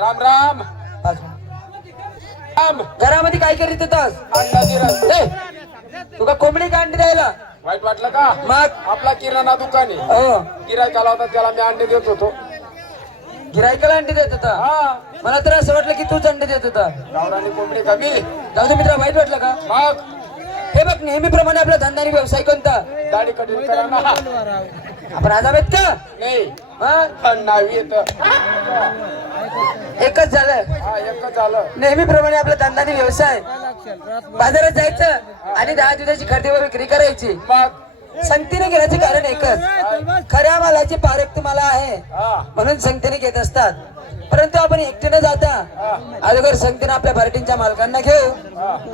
राम राम. राम. घरामध्ये काय करीत होतास? अंडा गिरण. तुका कोंबडी का अंडी द्यायला? वाईट वाटलं का? मग आपला किराणा दुकान आहे. हो, गिरायकाला होता त्याला मी अंडे देत होतो. गिरायकाला अंडी देत होता? हा. मला तर असं वाटलं की तूच अंडी देत होता. गावरानी कोंबडी कमी. जाऊ दे मित्रा, वाईट वाटलं का? मग हे बघ, नेहमीप्रमाणे आपला धंदा आणि व्यवसाय कोणता? दाढी कटिंग करा ना. आपण आज आहेत का? नाही मग पण नाव येत. एकच झालं. हा एकच झालं. नेहमीप्रमाणे आपला धंदा आणि व्यवसाय. बाजारात जायचं आणि 10 दुधाची खरेदी व विक्री करायची. मग संगतीने घेण्याचे कारण एकच, खऱ्या मालाची पारख तुम्हाला आहे हा म्हणून संगतीने घेत असतात. परंतु आपण एकटीनं जाता अगोदर संगतीने आपल्या पार्टीच्या मालकांना घेऊ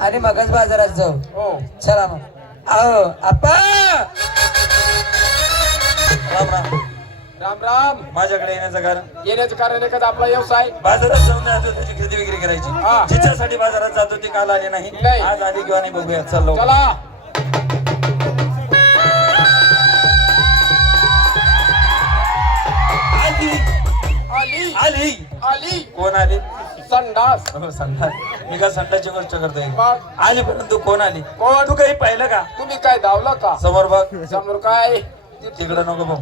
आणि मगच बाजारात जाऊ. हो. चला मग. आओ आप्पा. राम राम. राम राम. माझ्याकडे येण्याचं कारण येण्याचं कारण एकच, आपला व्यवसाय. बाजारात जाऊन जातो त्याची खरेदी विक्री करायची. हा. जिच्यासाठी बाजारात जातो ती काल आली नाही. नाही. आज आली किंवा नाही बघूया. चल चला. आली आली आली. आली. कोण आली? संडास. हो, संडास. मी का संडासची गोष्ट करतोय? मग आली, परंतु कोण आली? कोण? तू काही पाहिलं का? तुम्ही काय धावलं का? समोर बघ. समोर काय? तिकडं नको बघ.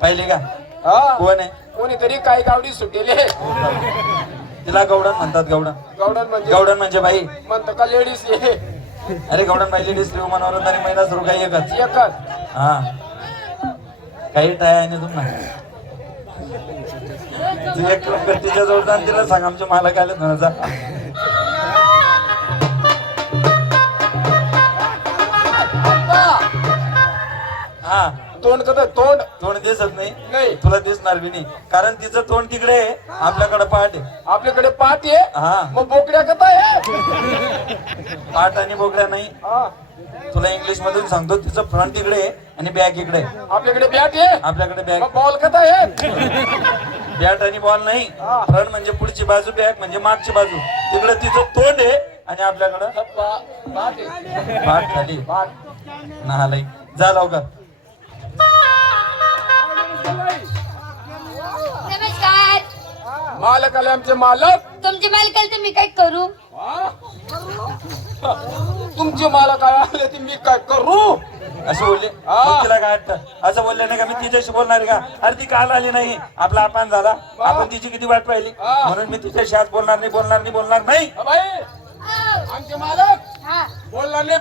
पाहिली का? हा कोण आहे? कोणीतरी काही गावडी सुटेले. तिला गौडन म्हणतात. गौडन. गौडन म्हणजे बाई. म्हणतो का लेडीज ये? अरे गौडन बाई, लेडीज स्त्री मनोरंजन आणि महिला सुरू काही एकच. एकच. हा काही टाय आहे ना तुम्हाला. ती एक तिच्या जवळ जा आणि तिला सांग आमच्या मालक आले जा. हा तोंड कद तोंड तोंड दिसत नाही. नाही. तुला दिसणार बी नाही, कारण तिचं तोंड तिकडे आहे, आपल्याकडे पाठ आहे. आपल्याकडे पाठ आहे. हा मग बोकड्या कथा आहे. पाठ आणि बोकड्या नाही. हा. तुला इंग्लिश मधून सांगतो, तिचं फ्रंट तिकडे आहे आणि बॅक इकडे आहे. आपल्याकडे बॅट आहे. आपल्याकडे मग बॅक. बॉल कथा आहे. बॅट आणि बॉल नाही. हा. फ्रंट म्हणजे पुढची बाजू, बॅक म्हणजे मागची बाजू. तिकडे तिचं तोंड आहे आणि आपल्याकडं पाठ आहे. पाठ खाली. पाठ. नालाय. जा लवकर. नमस्कार. मालक आले आमचे मालक. तुमचे मालकाला तर मी काय करू? तुमचे मालक आले ते मी काय करू? असं बोलले. हा. मग तिला काय वाटतं? असं बोलले नाही का मी तिच्याशी बोलणार का? अरे ती काल आली नाही, आपला अपमान झाला, आपण तिची किती वाट पाहिली, हा. म्हणून मी तिच्याशी आज बोलणार नाही. बाई आमचे मालक हा. बोलणार नाही.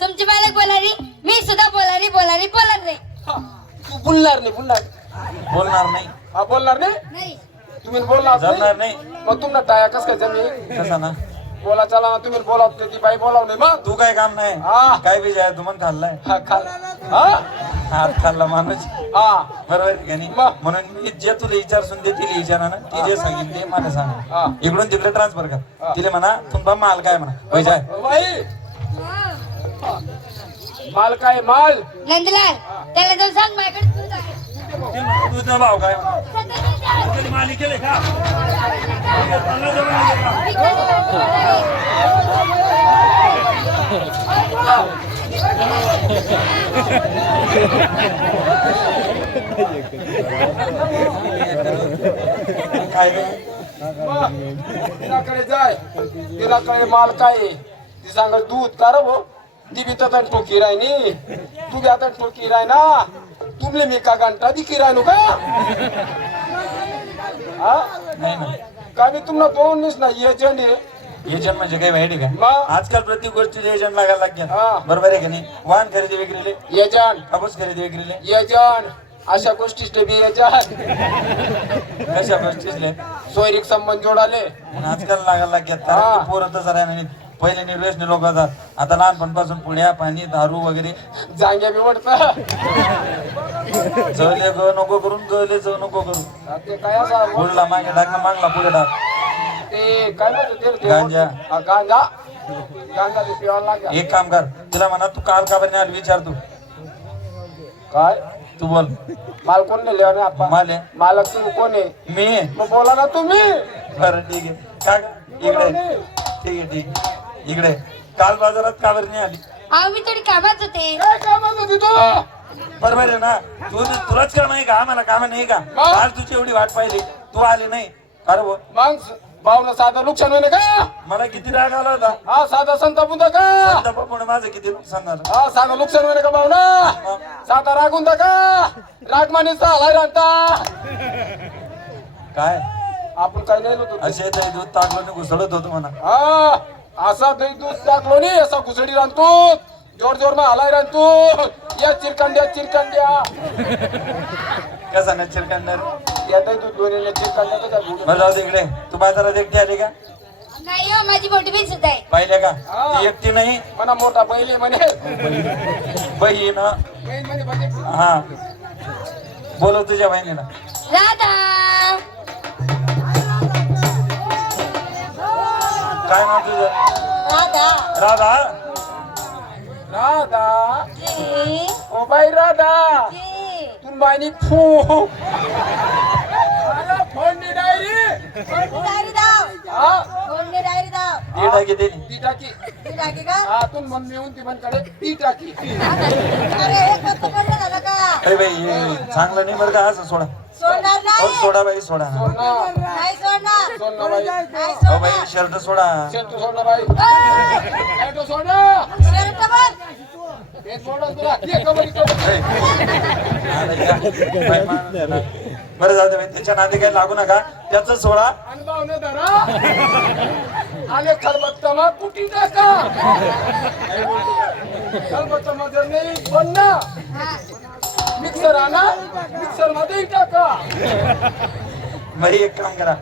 तुमचे मालक बोलारी, मी सुद्धा बोलारी नाही. हा. तू बोलणार नाही. हा बोलणार नाही. नाही. तुम्ही बोलणार जमणार नाही. मग तुम्हाला टाया कस काय जमी? कसा ना? बोला चला ना. तुम्ही बोलावते ती बाई बोलाव नाही. मग तू काय काम नाही. हा. काय विजय आहे? तू मन खाल्लाय. हा, खाल. हा? हात खाल्ला माणूस. हा. बरोबर आहे का नाही? मग? म्हणून मी जे तुला विचारसून दे तिला विचारा ना, ती जे सांगितले ते मला हा. सांग. इकडून तिकडे ट्रान्सफर हा. कर. तिला म्हणा तुमचा माल काय म्हणा. विजय बाई माल काय माल? नंदलाल, त्याला जाऊन सांग माझ्याकडे दूध आहे. तुझा भाव काय म्हणा. सध्या कधी मालिक केले का? काय रे? तिच्याकडे जाय. तिला काय माल काय आहे? ती सांग दूध का रे भाऊ? ती बी तर ठोकी राहिनी. तू बी आता ठोकी राय ना. तुमले मी का घंटा दी किराय नु का? हा? नाही ना. का बी तुम्हाला दोन ना एजंट आहे. एजंट म्हणजे काय माहिती का? मग? आजकाल प्रत्येक गोष्टी एजंट लागायला लागते. हा. बरोबर आहे का नाही? वाहन खरेदी विक्रीले, एजंट कापूस खरेदी विक्रीले, एजंट अशा गोष्टी बी एजंट. कशा गोष्टीले सोयरीक संबंध जोडाले. आजकाल लागायला लागतात. हा. कारण पोरं तसं राहणार. पहिले निर्वेशनी लोक होतात, आता लहानपणापासून पुण्या पाणी दारू वगैरे जांग्या बी वाटत. जळले ग नको करून, गळले जाऊ नको करू. ते काय असं पुढला मागे टाक ना, मागला पुढे टाक. ते काय म्हणते ते? गांजा. हा, गांजा ते पिवायला लागला. एक काम कर, तिला म्हणा तू काल का बरं नाही आली विचार तू. काय तू बोल. माल कोण नाही लिहा आपण? माले मालक तू कोण आहे? मी. मग बोला ना तुम्ही. बरं ठीक आहे. का इकडे? ठीक आहे. इकडे काल बाजारात का बरं नाही आली? अहो मी थोडी कामात होते. काय कामात होती तू? बरोबर आहे ना? तुलाच काम आहे का? आम्हाला काम नाही का? काल तुझी एवढी वाट पाहिली, तू आली नाही अरे भाऊ मग भावना साधा नुकसान होईल का? मला किती राग आला होता हा साधा संतापून का? पण माझं किती नुकसान झालं हा साधा नुकसान होईल का भावना? साधा रागून का? रागमानीचा हलाय राहता काय आपण काय नाही होतो असे दही दूध टाकलं आणि घुसळत होतो म्हणा हा असा दही दूध टाकलो नी असा घुसडी रांधतो जोर जोर मा हलाय रांधतो या चिरकांड्या काय सांगा चिरकांडर या दही दूध दोन्ही चिरकांड्या बरं जाऊ दे इकडे तू बाजारात एकटी आली का नाही हो माझी मोठी बहीण सुद्धा आहे. पाहिल्या का हा. ती एकटी नाही म्हणा मोठा पहिले म्हणे बहीण बहीण म्हणे बहीण. हा बोलव तुझ्या बहिणीला राधा काय नाव तुझं राधा राधा राधा जी ओ बाई राधा जी तू मायनी फू फोडणी डायरी डायरी दाव हा कोणने डायरी दाव ती टाकी दिली ती टाकी ती टाकी का हा तू मम्मी येऊन ती म्हणकडे ती टाकी अरे हे कसं बंद झालं का अरे बाई हे चांगलं नाही बरं का असं सोडा सोडणार हो नाही सोडा बाई सोडा सोडना नाही सोडणार सोडना बाई नाही हो सोडणार बाई शर्ट सोडा शेतू सोडना बाई शेतू सोडना शर्ट बघ हे सोडा तुला ये कबरी ए. अरे या. बाई माणूस. बरं जाऊ दे बाई त्याच्या नादी काही लागू नका त्याच सोडा अनुभव न धरा आले खलबत्ता कुटी टाका खलबत्ता मध्ये नाही पण ना मिक्सर आणा मिक्सर मध्ये टाका बाई एक काम करा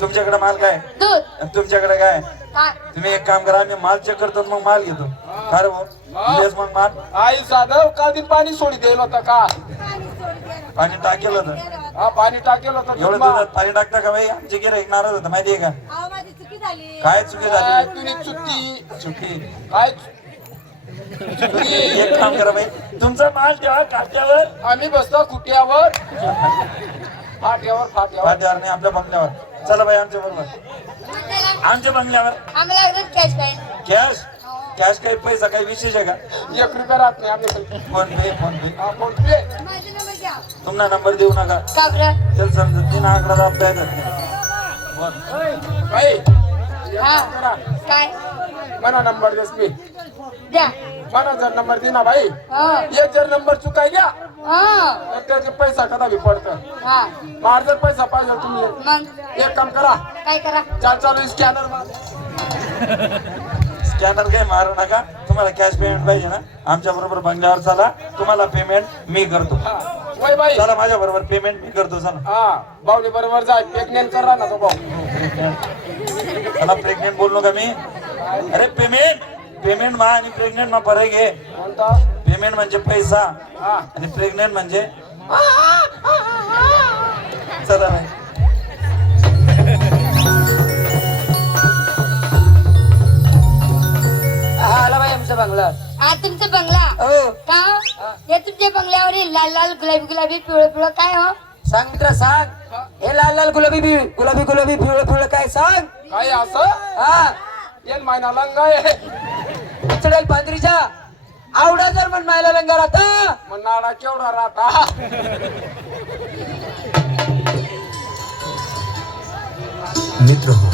तुमच्याकडे माल काय दूध तुमच्याकडे काय काय तुम्ही एक काम करा मी माल चेक करतो मग माल घेतो अरे भाऊ लेस मग माल आई साधव का दिन पाणी सोडी देईल होता का पाणी टाकेल होतं हा पाणी टाकेल होतं एवढं तुम्हा. दुधात पाणी टाकता का बाई आमची गिऱ्हाईक नाराज होतं माहितीये का अहो माझी चुकी झाली काय चुकी काय झाली तुम्ही चुकी चुकी काय एक काम करा बाई तुमचा माल ठेवा काट्यावर आम्ही बसतो कुट्यावर फाट्यावर पाट्यावर नाही आपल्या बंगल्यावर चला बाई आमच्या बरोबर आमच्या बंगल्यावर आम्हाला लागत कॅश पाहिजे कॅश कॅश काही पैसा काही विशेष आहे का 1 रुपया राहत नाही आमच्याकडे फोन पे हा फोन पे माझा नंबर घ्या तुम्हाला नंबर देऊ नका का बरं चल समजा 3 आकडा दाबता येतात बोल. बाई हा करा काय म्हणा नंबर देस मी द्या म्हणा जर नंबर दे ना बाई हा एक जर नंबर चुकाय घ्या हा तर त्याचे पैसा कदा बी पडतं हा मार जर पैसा पाहिजे तुम्ही मग एक काम करा काय करा चालू स्कॅनर मार स्कॅनर काही मारू नका तुम्हाला कॅश पेमेंट पाहिजे ना आमच्या बरोबर बंगल्यावर चला तुम्हाला पेमेंट मी करतो हा. वय बाई चला माझ्या बरोबर पेमेंट मी करतो चला हा बावली बरोबर जाय प्रेग्नेंट करा ना तो भाऊ चला प्रेग्नेंट बोललो का मी अरे पेमेंट मा आणि प्रेग्नेंट मा फरक आहे कोणता पेमेंट म्हणजे पैसा हा आणि प्रेग्नेंट म्हणजे चला बाई. आला बाई आमचा बंगला हा तुमचा बंगला हो का हे तुमच्या बंगल्यावर हे लाल लाल गुलाबी गुलाबी पिवळं पिवळं काय हो सांग मित्रा सांग हे लाल लाल गुलाबी गुलाबी गुलाबी पिवळं पिवळं काय सांग काय असं हा येन महिना लंगाय चढेल पांढरीच्या आवडा जर मन मायला लंगा राहता मग नाडा केवढा राहता मित्र हो